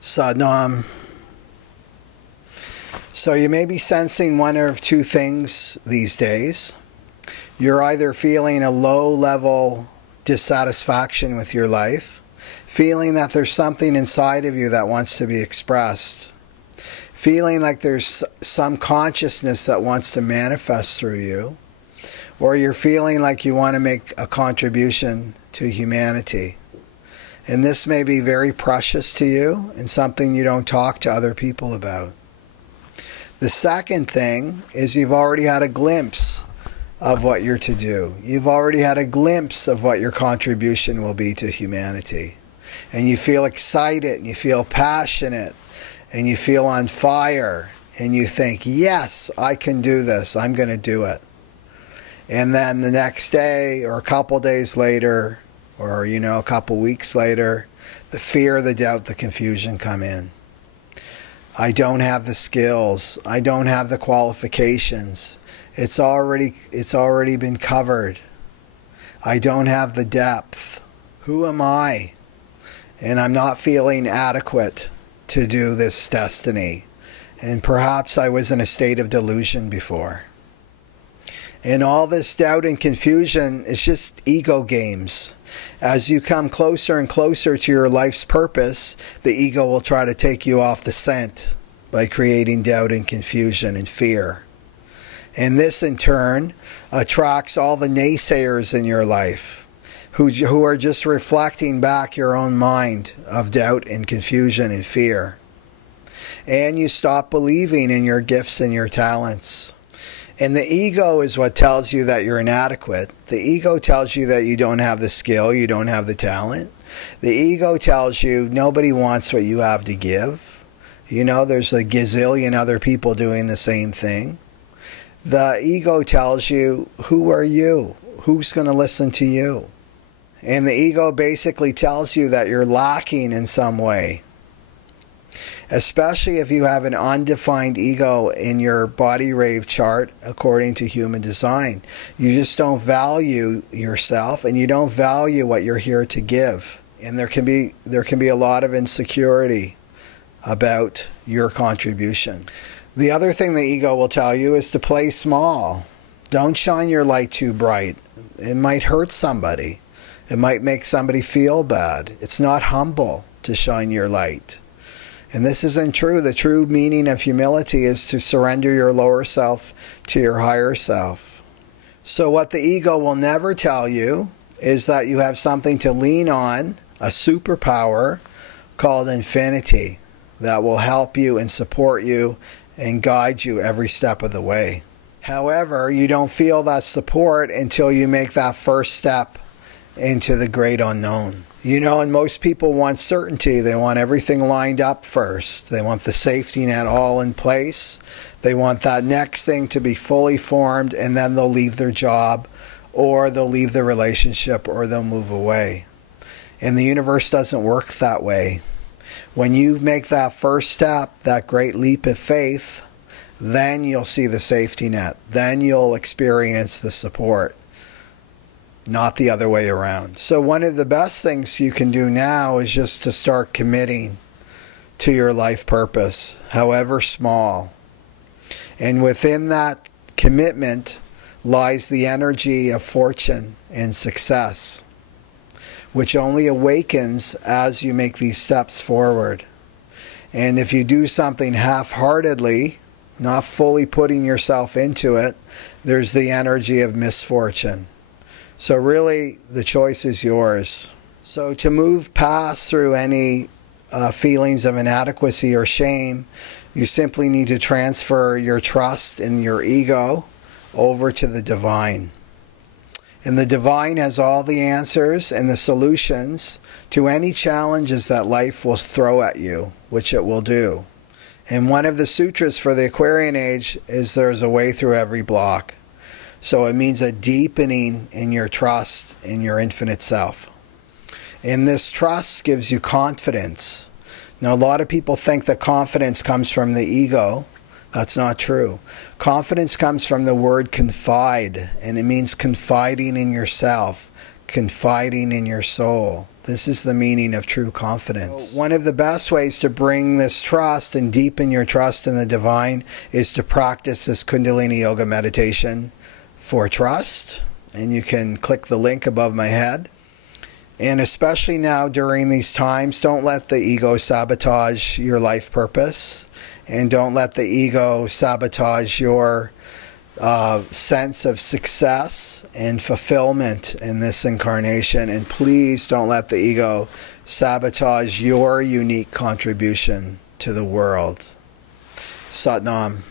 Sadnam. So you may be sensing one of two things these days. You're either feeling a low-level dissatisfaction with your life, feeling that there's something inside of you that wants to be expressed, feeling like there's some consciousness that wants to manifest through you, or you're feeling like you want to make a contribution to humanity. And this may be very precious to you and something you don't talk to other people about. The second thing is you've already had a glimpse of what you're to do. You've already had a glimpse of what your contribution will be to humanity. And you feel excited, and you feel passionate, and you feel on fire, and you think, yes, I can do this, I'm going to do it. And then the next day, or a couple days later, or a couple weeks later, the fear, the doubt, the confusion come in. I don't have the skills. I don't have the qualifications. It's already been covered. I don't have the depth. Who am I? And I'm not feeling adequate to do this destiny. And perhaps I was in a state of delusion before. And all this doubt and confusion is just ego games. As you come closer and closer to your life's purpose, the ego will try to take you off the scent by creating doubt and confusion and fear. And this in turn attracts all the naysayers in your life who are just reflecting back your own mind of doubt and confusion and fear. And you stop believing in your gifts and your talents. And the ego is what tells you that you're inadequate. The ego tells you that you don't have the skill, you don't have the talent. The ego tells you nobody wants what you have to give. There's a gazillion other people doing the same thing. The ego tells you, who are you? Who's going to listen to you? And the ego basically tells you that you're lacking in some way. Especially if you have an undefined ego in your body rave chart according to human design. You just don't value yourself, and you don't value what you're here to give. And there can be a lot of insecurity about your contribution. The other thing the ego will tell you is to play small. Don't shine your light too bright. It might hurt somebody. It might make somebody feel bad. It's not humble to shine your light. And this isn't true. The true meaning of humility is to surrender your lower self to your higher self. So what the ego will never tell you is that you have something to lean on, a superpower called infinity, that will help you and support you and guide you every step of the way. However, you don't feel that support until you make that first step into the great unknown. And most people want certainty. They want everything lined up first. They want the safety net all in place. They want that next thing to be fully formed, and then they'll leave their job, or they'll leave the relationship, or they'll move away. And the universe doesn't work that way. When you make that first step, that great leap of faith, then you'll see the safety net. Then you'll experience the support. Not the other way around. So one of the best things you can do now is just to start committing to your life purpose, however small. And within that commitment lies the energy of fortune and success, which only awakens as you make these steps forward. And if you do something half-heartedly, not fully putting yourself into it, there's the energy of misfortune. So really, the choice is yours. So to move past through any feelings of inadequacy or shame, you simply need to transfer your trust in your ego over to the divine. And the divine has all the answers and the solutions to any challenges that life will throw at you, which it will do. And one of the sutras for the Aquarian Age is there's a way through every block. So it means a deepening in your trust in your infinite self. And this trust gives you confidence. Now, a lot of people think that confidence comes from the ego. That's not true. Confidence comes from the word confide, and it means confiding in yourself, confiding in your soul. This is the meaning of true confidence. One of the best ways to bring this trust and deepen your trust in the divine is to practice this Kundalini Yoga meditation for trust. And you can click the link above my head. And especially now during these times, don't let the ego sabotage your life purpose. And don't let the ego sabotage your sense of success and fulfillment in this incarnation. And please don't let the ego sabotage your unique contribution to the world. Sat Nam.